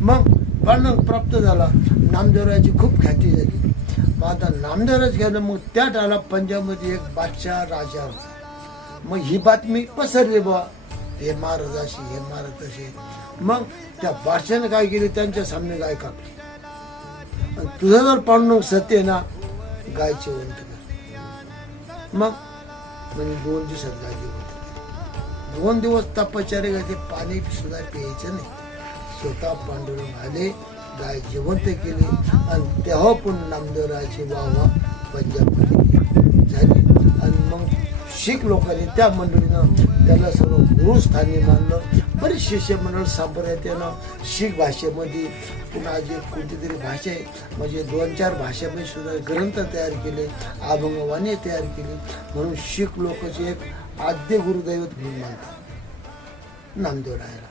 मग पांडुरंग प्राप्त झाला. नामदेवरायाची खूप ख्याती झाली. मग आता नामदेवराज गेलं. मग त्या टाळा पंजाबमध्ये एक बादशाह राजा होता. मग ही बातमी पसरली बा, हे महाराज अशी, हे महाराज तसे. मग त्या बादशाने काय केली, त्यांच्या सामने गाय कापली. तुझा जर पांडुरंग सत्य आहे ना, गायचे वंत कर. मग म्हणजे 2 दिवसात गाय जिवंत केली. 2 दिवस तपश्चर्या घातली, पाणी सुद्धा प्यायचं नाही. स्वतः पांडुरंग आले, गाय जिवंत केली. आणि तेव्हा पण नामदेवरायाची वाह पंजाबमध्ये झाली. आणि मग शीख लोकांनी, त्या मंडळीनं त्याला सर्व गुरुस्थानी मानलं. बरीच शिष्य मंडळ संप्रदायानं शीख भाषेमध्ये, पुन्हा जे कोणती तरी भाषा आहे म्हणजे 2-4 भाषेमध्ये सुद्धा ग्रंथ तयार केले, अभंगवाणी तयार केली. म्हणून शीख लोकांचे एक आद्य गुरुदैवत म्हणून मानतात नामदेवरायाला.